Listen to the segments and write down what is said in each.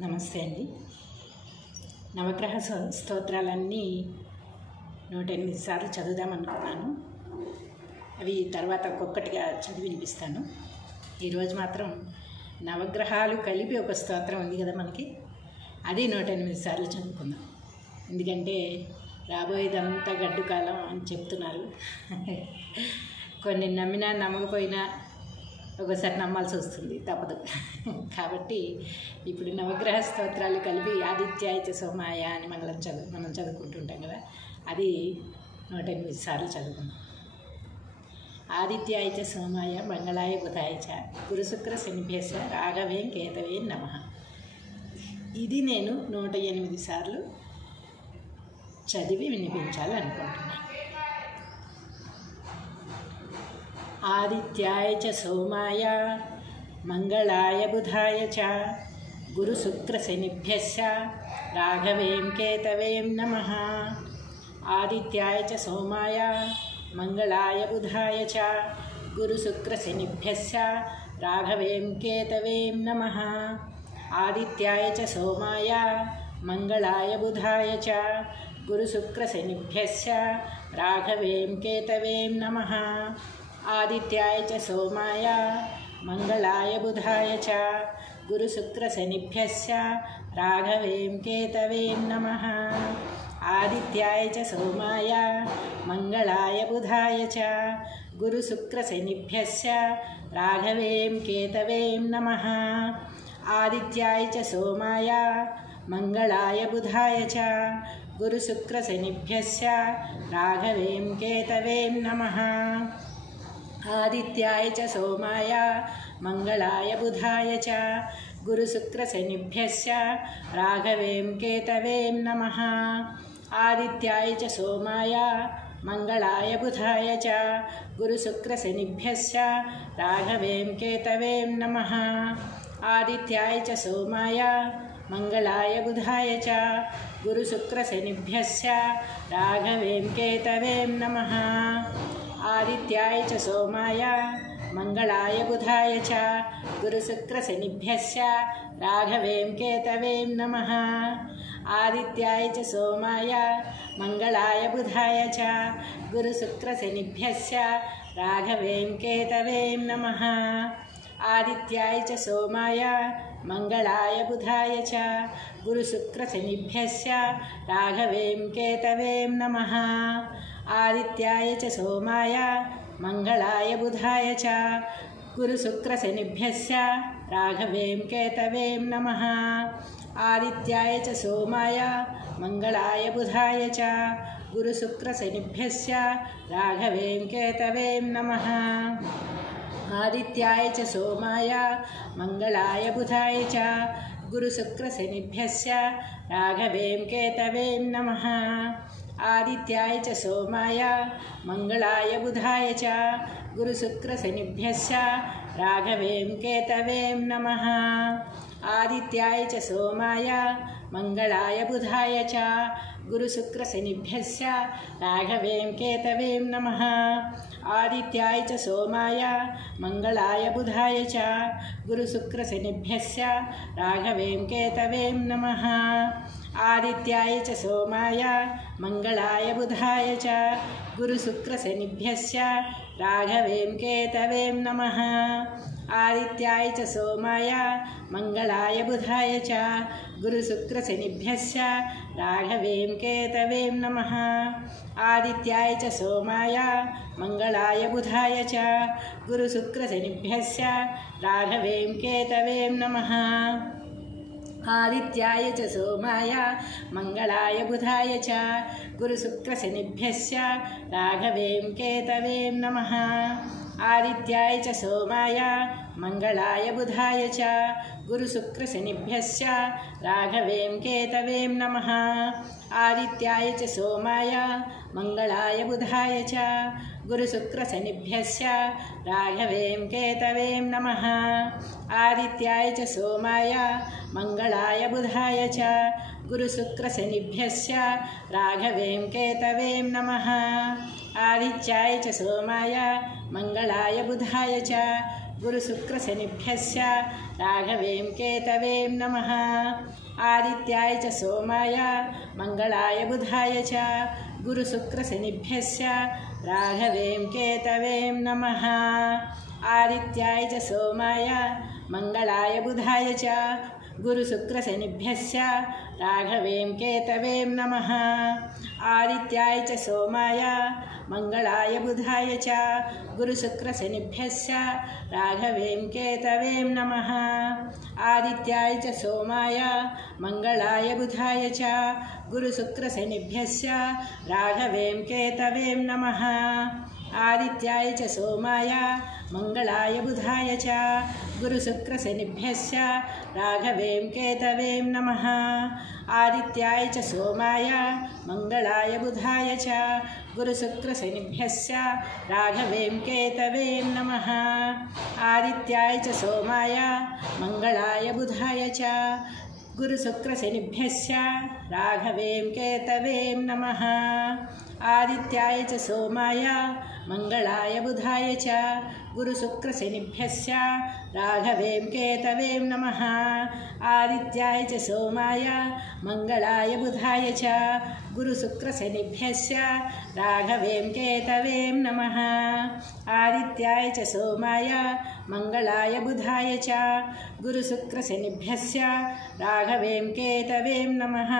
నమస్తే అండి. నవగ్రహ స్తోత్రాలన్నీ 108 సార్లు చదువుదామనుకున్నాను. అవి తర్వాత ఒక్కొక్కటిగా చదివి వినిపిస్తాను. ఈరోజు మాత్రం నవగ్రహాలు కలిపి ఒక స్తోత్రం ఉంది కదా మనకి, అది 108 సార్లు చదువుకుందాం. ఎందుకంటే రాబోయేదంతా గడ్డు కాలం అని చెప్తున్నారు. కొన్ని నమ్మినా నమ్మకపోయినా ఒకసారి నమ్మాల్సి వస్తుంది, తప్పదు. కాబట్టి ఇప్పుడు నవగ్రహ స్తోత్రాలు కలిపి ఆదిత్యాయ చ సోమాయ అని మనం చదువుకుంటుంటాం కదా, అది 108 సార్లు చదువుకుందాం. ఆదిత్యాయ చ సోమాయ మంగళాయ బుధాయ చ గురుశుక్ర శనిభ్యశ్చ రాఘవే కేతవే నమః. ఇది నేను 108 సార్లు చదివి వినిపించాలనుకుంటున్నాను. ఆదిత్యాయ చ సోమాయ మంగళాయ బుధాయ చ గురుశుక్ర శనిభ్యశ్చ రాఘవేం కేతవేం నమః. ఆదిత్యాయ చ సోమాయ మంగళాయ బుధాయ చ గురుశుక్ర శనిభ్యశ్చ రాఘవేం కేతవేం నమః. ఆదిత్యాయ చ సోమాయ మంగళాయ బుధాయ చ గురుశుక్ర శనిభ్యశ్చ రాఘవేం కేతవేం నమః. ఆదిత్యాయ చ సోమాయ మంగళాయ బుధాయ చ గురుశుక్ర శనిభ్యశ్చ రాఘవేం కేతవేం నమః. ఆదిత్యాయ చ సోమాయ మంగళాయ బుధాయ చ గురుశుక్ర శనిభ్యశ్చ రాఘవేం కేతవేం నమః. ఆదిత్యాయ చ సోమాయ మంగళాయ బుధాయ చ గురుశుక్ర శనిభ్యశ్చ రాఘవేం కేతవేం నమః. ఆదిత్యాయ చ సోమాయ మంగళాయ బుధాయ చ గురుశుక్ర శనిభ్యశ్చ రాఘవేం కేతవేం నమః. ఆదిత్యాయ చ సోమాయ మంగళాయ బుధాయ చ గురుశుక్ర శనిభ్యశ్చ రాఘవేం కేతవేం నమః. ఆదిత్యాయ చ సోమాయ మంగళాయ బుధాయ చ గురుశుక్ర శనిభ్యశ్చ రాఘవేం కేతవేం నమః. ఆదిత్యాయ చ సోమాయ మంగళాయ బుధాయ చ గురుశుక్ర శనిభ్యశ్చ రాఘవేం కేతవేం నమః. ఆదిత్యాయ చ సోమాయ మంగళాయ బుధాయ చ గురుశుక్ర శనిభ్యశ్చ రాఘవేం కేతవేం నమః. ఆదిత్యాయ చ సోమాయ మంగళాయ బుధాయ చ గురుశుక్ర శనిభ్యశ్చ రాఘవేం కేతవేం నమః. ఆదిత్యాయ చ సోమాయ మంగళాయ బుధాయ చ గురుశుక్ర శనిభ్యశ్చ రాఘవేం కేతవేం నమః. ఆదిత్యాయ చ సోమాయ మంగళాయ బుధాయ చ గురుశుక్ర శనిభ్యశ్చ రాఘవేం కేతవేం నమః. ఆదిత్యాయ చ సోమాయ మంగళాయ బుధాయ చ గురుశుక్ర శనిభ్యశ్చ రాఘవేం కేతవేం నమః. ఆదిత్యాయ చ సోమాయ మంగళాయ బుధాయ చ గురుశుక్ర శనిభ్యశ్చ రాఘవేం కేతవేం నమః. ఆదిత్యాయ చ సోమాయ మంగళాయ బుధాయ చ గురుశుక్ర శనిభ్యశ్చ రాఘవేం కేతవేం నమః. ఆదిత్యాయ చ సోమాయ మంగళాయ బుధాయ చ గురుశుక్ర శనిభ్యశ్చ రాఘవేం కేతవేం నమః. ఆదిత్యాయ చ సోమాయ మంగళాయ బుధాయ చ గురుశుక్ర శనిభ్యశ్చ రాఘవేం కేతవేం నమః. ఆదిత్యాయ చ సోమాయ మంగళాయ బుధాయ చ గురుశుక్ర శనిభ్యశ్చ రాఘవేం కేతవేం నమః. ఆదిత్యాయ చ సోమాయ మంగళాయ బుధాయ చ గురుశుక్ర శనిభ్యశ్చ రాఘవేం కేతవేం నమః. ఆదిత్యాయ చ సోమాయ మంగళాయ బుధాయ చ గురుశుక్ర శనిభ్యశ్చ రాఘవేం కేతవేం నమః. ఆదిత్యాయ చ సోమాయ మంగళాయ బుధాయ చ గురుశుక్ర శనిభ్యశ్చ రాఘవేం కేతవేం నమః. ఆదిత్యాయ చ సోమాయ మంగళాయ బుధాయ చ గురుశుక్ర శనిభ్యశ్చ రాఘవేం కేతవేం నమః. ఆదిత్యాయ చ సోమాయ మంగళాయ బుధాయ చ గురుశుక్ర శనిభ్యశ్చ రాఘవేం కేతవేం నమః. ఆదిత్యాయ చ సోమాయ మంగళాయ బుధాయ చ गुरुशुक्रशनिभ्यश्च राघवें केतवें नमः। आदित्याय च सोमाय मंगलाय बुधाय च गुरुशुक्रशनिभ्यश्च राघवें केतवें नमः। आदित्याय च सोमाय मंगलाय बुधाय च गुरुशुक्रशनिभ्यश्च राघवें केतवें नमः। आदित्याय च सोमाय मंगलाय बुधाय च गुरुशुक्रशनिभ्यश्च राघवें केतवें नमः। आदित्याय च सोमाय मंगलाय बुधाय च गुरुशुक्रशनिभ्यश्च राघवें केतवें नमः। आदित्याय च सोमाय मंगलाय बुधाय च गुरुशुक्रशनिभ्यश्च राघवें केतवें नमः। आदित्याय च सोमाय मंगलाय बुधाय च गुरुशुक्रशनिभ्यश्च राघवें केतवें नमः। आदित्याय च सोमाय मंगलाय बुधाय च गुरुशुक्रशनिभ्यश्च राघवें केतवें नमः। आदित्याय च सोमाय मंगलाय बुधाय च गुरुशुक्रशनिभ्यश्च राघवें केतवें नमः। आदित्याय च सोमाय मंगलाय बुधाय च गुरुशुक्रशनिभ्यश्च राघवें केतवें नमः। आदित्याय च सोमाय मंगलाय बुधाय च गुरुशुक्रशनिभ्यश्च राघवें केतवें नमः।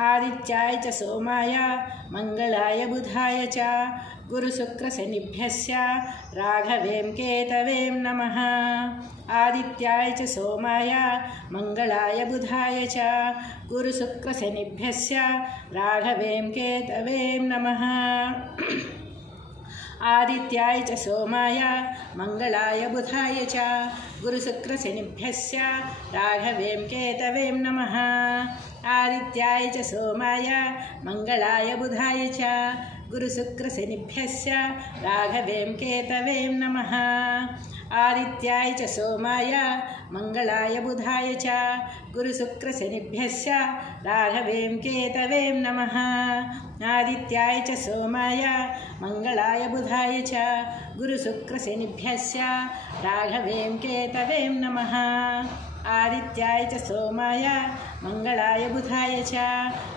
आदित्याय च सोमाय मंगलाय बुधाय च गुरुशुक्रशनिभ्यश्च राघवें केतवें नमः। आदित्याय च सोमाय मंगलाय बुधाय च गुरुशुक्रशनिभ्यश्च राघवें केतवें नमः। आदित्याय च सोमाय मंगलाय बुधाय च गुरुशुक्रशनिभ्यश्च राघवें केतवें नमः। आदित्याय च सोमाय मंगलाय बुधाय च गुरुशुक्रशनिभ्यश्च राघवें केतवें नमः। आदित्याय च सोमाय मंगलाय बुधाय च गुरुशुक्रशनिभ्यश्च राघवें केतवें नमः। आदित्याय च सोमाय मंगलाय बुधाय च गुरुशुक्रशनिभ्यश्च राघवें केतवें नमः। आदित्याय च सोमाय मंगलाय बुधाय च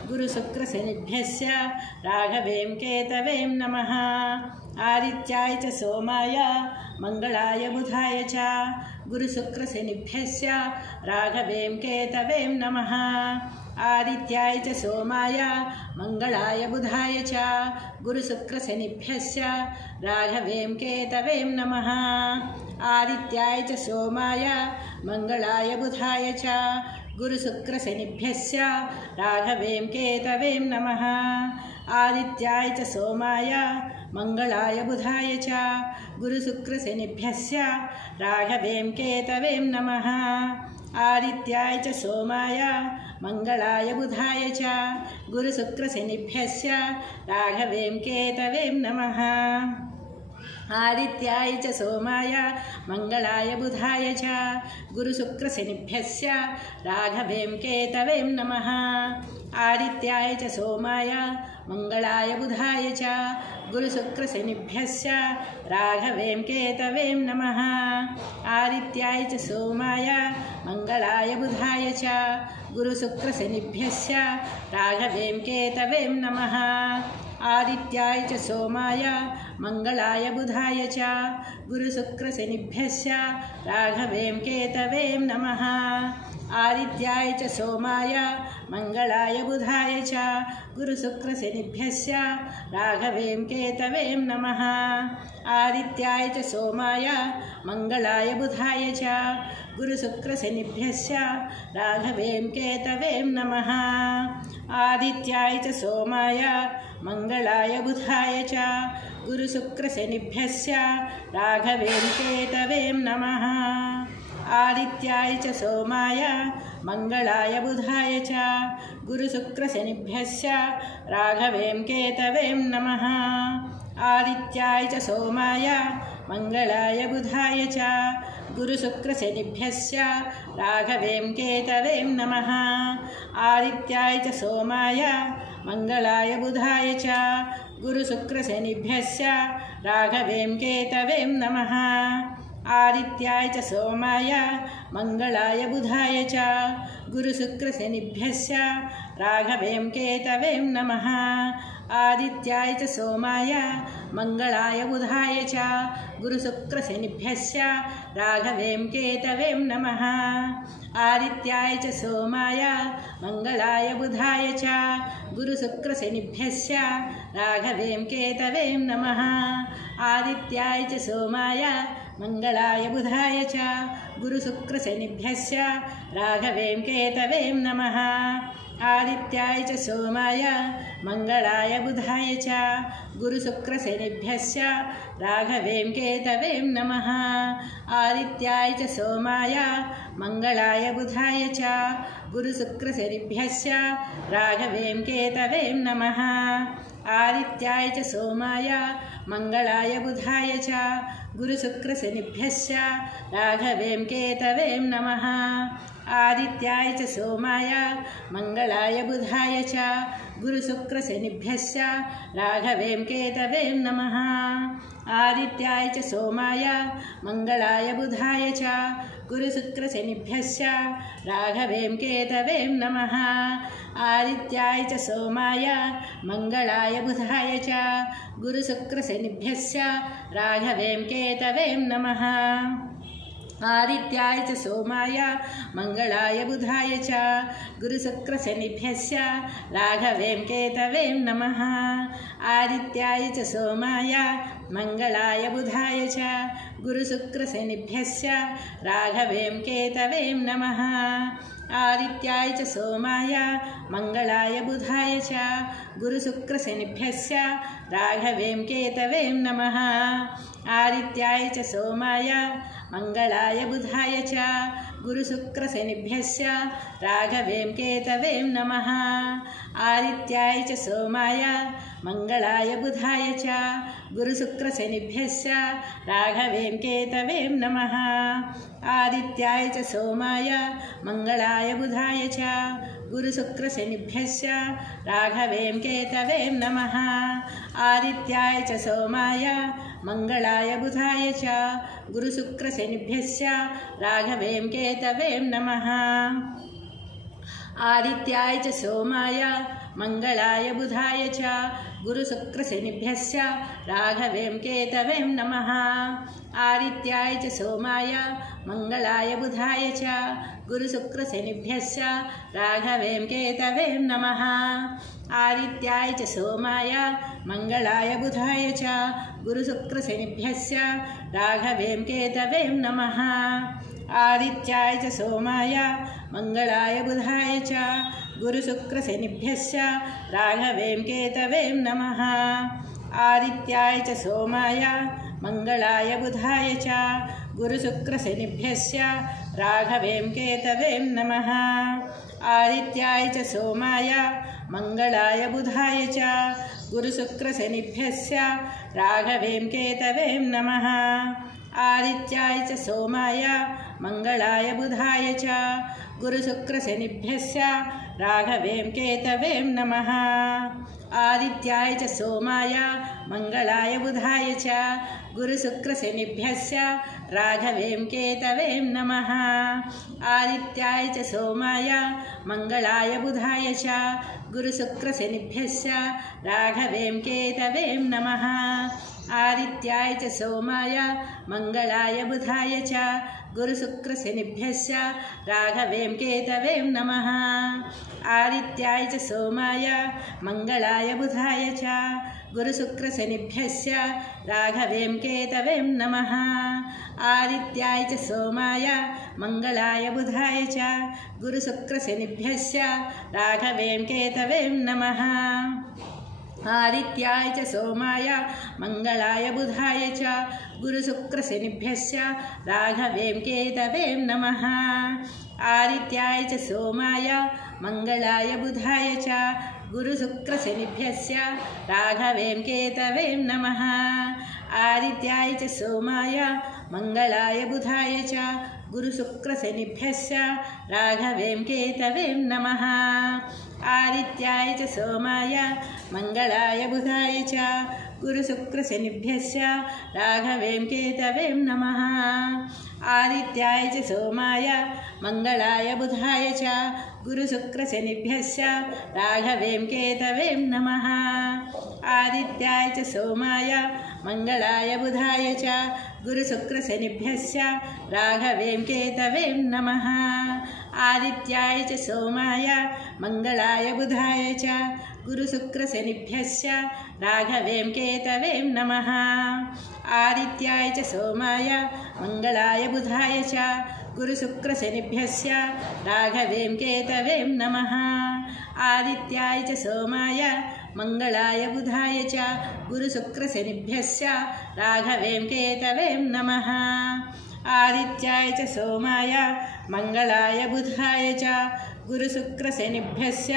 गुरुशुक्रशनिभ्यश्च राघवें केतवें नमः। आदित्याय च सोमाय मंगलाय बुधाय च गुरुशुक्रशनिभ्यश्च राघवें केतवें नमः। आदित्याय च सोमाय मंगलाय बुधाय च गुरुशुक्रशनिभ्यश्च राघवें केतवें नमः। आदित्याय च सोमाय मंगलाय बुधाय च गुरुशुक्रशनिभ्यश्च राघवें केतवें नमः। आदित्याय च सोमाय मंगलाय बुधाय च गुरुशुक्रशनिभ्यश्च राघवें केतवें नमः। आदित्याय च सोमाय मंगलाय बुधाय च गुरुशुक्रशनिभ्यश्च राघवें केतवें नमः। आदित्याय च सोमाय मंगलाय बुधाय च गुरुशुक्रशनिभ्यश्च राघवें केतवें नमः। आदित्याय च सोमाय मंगलाय बुधाय च गुरुशुक्रशनिभ्यश्च राघवें केतवें नमः। आदित्याय च सोमाय मंगलाय बुधाय च गुरुशुक्रशनिभ्यश्च राघवें केतवें नमः। आदित्याय च सोमाय मंगलाय बुधाय च गुरुशुक्रशनिभ्यश्च राघवें केतवें नमः। आदित्याय च सोमाय मंगलाय बुधाय च गुरुशुक्रशनिभ्यश्च राघवें केतवें नमः। आदित्याय च सोमाय मंगलाय बुधाय च गुरुशुक्रशनिभ्यश्च राघवें केतवें नमः। आदित्याय च सोमाय मंगलाय बुधाय च गुरुशुक्रशनिभ्यश्च राघवें केतवें नमः। आदित्याय च सोमाय मंगलाय बुधाय च गुरुशुक्रशनिभ्यश्च राघवें केतवें नमः। आदित्याय च सोमाय मंगलाय बुधाय च गुरुशुक्रशनिभ्यश्च राघवें केतवें नमः। आदित्याय च सोमाय मंगलाय बुधाय च गुरुशुक्रशनिभ्यश्च राघवें केतवें नमः। आदित्याय च सोमाय मंगलाय बुधाय च गुरुशुक्रशनिभ्यश्च राघवें केतवें नमः। आदित्याय च सोमाय मंगलाय बुधाय च गुरुशुक्रशनिभ्यश्च राघवें केतवें नमः। आदित्याय च सोमाय मंगलाय बुधाय च गुरुशुक्रशनिभ्यश्च राघवें केतवें नमः। आदित्याय च सोमाय मंगलाय बुधाय च गुरुशुक्रशनिभ्यश्च राघवें केतवें नमः। आदित्याय च सोमाय मंगलाय बुधाय च गुरुशुक्रशनिभ्यश्च राघवें केतवें नमः। आदित्याय च सोमाय मंगलाय बुधाय च गुरुशुक्रशनिभ्यश्च राघवें केतवें नमः। आदित्याय च सोमाय मंगलाय बुधाय च गुरुशुक्रशनिभ्यश्च राघवें केतवें नमः। आदित्याय च सोमाय मंगलाय बुधाय च गुरुशुक्रशनिभ्यश्च राघवें केतवें नमः। आदित्याय च सोमाय मंगलाय बुधाय च गुरुशुक्रशनिभ्यश्च राघवें केतवें नमः। आदित्याय च सोमाय मंगलाय बुधाय च गुरुशुक्रशनिभ्यश्च राघवें केतवें नमः। आदित्याय च सोमाय मंगलाय बुधाय च गुरुशुक्रशनिभ्यश्च राघवें केतवें नमः। आदित्याय च सोमाय मंगलाय बुधाय च गुरुशुक्रशनिभ्यश्च राघवें केतवें नमः। आदित्याय च सोमाय मंगलाय बुधाय च गुरुशुक्रशनिभ्यश्च राघवें केतवें नमः। आदित्याय च सोमाय मंगलाय बुधाय च गुरुशुक्रशनिभ्यश्च राघवें केतवें नमः। आदित्याय च सोमाय मंगलाय बुधाय च गुरुशुक्रशनिभ्यश्च राघवें केतवें नमः। आदित्याय च सोमाय मंगलाय बुधाय च गुरुशुक्रशनिभ्यश्च राघवें केतवें नमः। आदित्याय च सोमाय मंगलाय बुधाय च गुरुशुक्रशनिभ्यश्च राघवें केतवें नमः। आदित्याय च सोमाय मंगलाय बुधाय च गुरुशुक्रशनिभ्यश्च राघवें केतवें नमः। आदित्याय च सोमाय मंगलाय बुधाय च गुरुशुक्रशनिभ्यश्च राघवें केतवें नमः। आदित्याय च सोमाय मंगलाय बुधाय च गुरुशुक्रशनिभ्यश्च राघवें केतवें नमः। आदित्याय च सोमाय मंगलाय बुधाय च गुरुशुक्रशनिभ्यश्च राघवें केतवें नमः। आदित्याय च सोमाय मंगलाय बुधाय च गुरुशुक्रशनिभ्यश्च राघवें केतवें नमः। आदित्याय च सोमाय मंगलाय बुधाय च गुरुशुक्रशनिभ्यश्च राघवें केतवें नमः। आदित्याय च सोमाय मंगलाय बुधाय च गुरुशुक्रशनिभ्यश्च राघवें केतवें नमः। आदित्याय च सोमाय मंगलाय बुधाय च गुरुशुक्रशनिभ्यश्च राघवें केतवें नमः। आदित्याय च सोमाय मंगलाय बुधाय च गुरुशुक्रशनिभ्यश्च राघवें केतवें नमः। आदित्याय च सोमाय मंगलाय बुधाय च गुरुशुक्रशनिभ्यश्च राघवें केतवें नमः। आदित्याय च सोमाय मंगलाय बुधाय च गुरुशुक्रशनिभ्यश्च राघवें केतवें नमः। आदित्याय च सोमाय मंगलाय बुधाय च गुरुशुक्रशनिभ्यश्च राघवें केतवें नमः। आदित्याय च सोमाय मंगलाय बुधाय च गुरुशुक्रशनिभ्यश्च राघवें केतवें नमः। आदित्याय च सोमाय मंगलाय बुधाय च गुरुशुक्रशनिभ्यश्च राघवें केतवें नमः। आदित्याय च सोमाय मंगलाय बुधाय च गुरुशुक्रशनिभ्यश्च राघवें केतवें नमः। आदित्याय च सोमाय मंगलाय बुधाय च गुरुशुक्रशनिभ्यश्च राघवें केतवें नमः। आदित्याय च सोमाय मंगलाय बुधाय च गुरुशुक्रशनिभ्यश्च राघवें केतवें नमः। आदित्याय च सोमाय मंगलाय बुधाय च गुरुशुक्रशनिभ्यश्च राघवें केतवें नमः। आदित्याय च सोमाय मंगलाय बुधाय च गुरुशुक्रशनिभ्यश्च राघवें केतवें नमः। आदित्याय च सोमाय मंगलाय बुधाय च गुरुशुक्रशनिभ्यश्च राघवें केतवें नमः। आदित्याय च सोमाय मंगलाय बुधाय च गुरुशुक्रशनिभ्यश्च राघवें केतवें नमः। आदित्याय च सोमाय मंगलाय बुधाय च गुरुशुक्रशनिभ्यश्च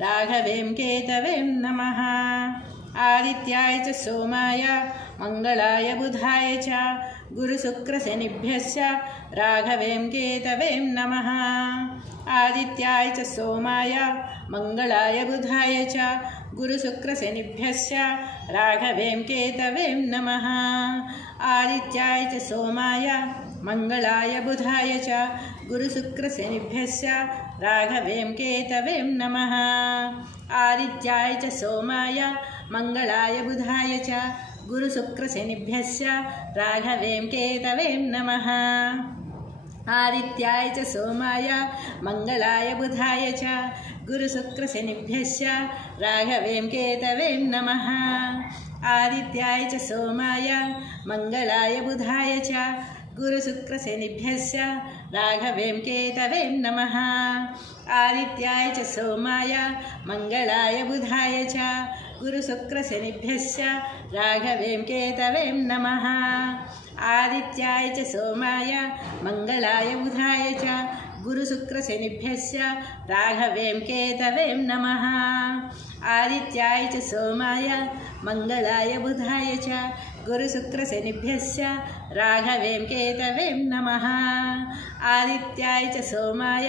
राघवें केतवें नमः। आदित्याय च सोमाय मंगलाय बुधाय च गुरुशुक्रशनिभ्यश्च राघवें केतवें नमः। आदित्याय च सोमाय मंगलाय बुधाय च गुरुशुक्रशनिभ्यश्च राघवें केतवें नमः। आदित्याय च सोमाय मंगलाय बुधाय च गुरुशुक्रशनिभ्यश्च राघवें केतवें नमः। आदित्याय च सोमाय मंगलाय बुधाय च गुरुशुक्रशनिभ्यश्च राघवें केतवें नमः। आदित्याय च सोमाय मंगलाय बुधाय च गुरुशुक्रशनिभ्यश्च राघवें केतवें नमः। आदित्याय च सोमाय मंगलाय बुधाय च गुरुशुक्रशनिभ्यश्च राघवें केतवें नमः। आदित्याय च सोमाय मंगलाय बुधाय च गुरुशुक्रशनिभ्यश्च राघवें केतवें नमः। आदित्याय च सोमाय मंगलाय बुधाय च गुरुशुक्रशनिभ्यश्च राघवें केतवें नमः। आदित्याय च सोमाय मंगलाय बुधाय च गुरुशुक्रशनिभ्यश्च राघवें केतवें नमः। आदित्याय च सोमाय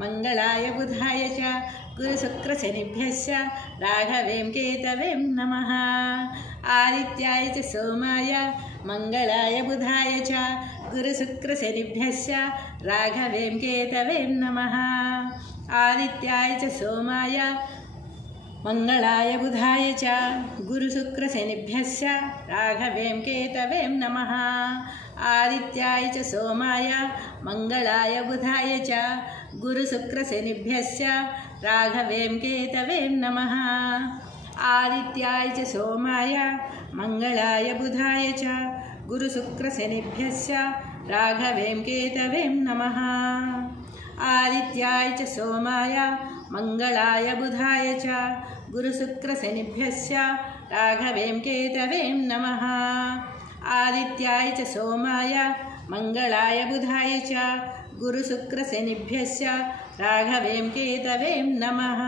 मंगलाय बुधाय च गुरुशुक्रशनिभ्यश्च राघवें केतवें नमः। आदित्याय च सोमाय मंगलाय बुधाय च गुरुशुक्रशनिभ्यश्च राघवें केतवें नमः। आदित्याय च सोमाय मंगलाय बुधाय च गुरुशुक्रशनिभ्यश्च राघवें केतवें नमः। आदित्याय च सोमाय मंगलाय बुधाय च गुरुशुक्रशनिभ्यश्च राघवें केतवें नमः। आदित्याय च सोमाय मंगलाय बुधाय च गुरुशुक्रशनिभ्यश्च राघवें केतवें नमः। आदित्याय च सोमाय मंगलाय बुधाय च गुरुशुक्रशनिभ्यश्च राघवें केतवें नमः। आदित्याय च सोमाय मंगलाय बुधाय च गुरुशुक्रशनिभ्यश्च राघवें केतवें नमः।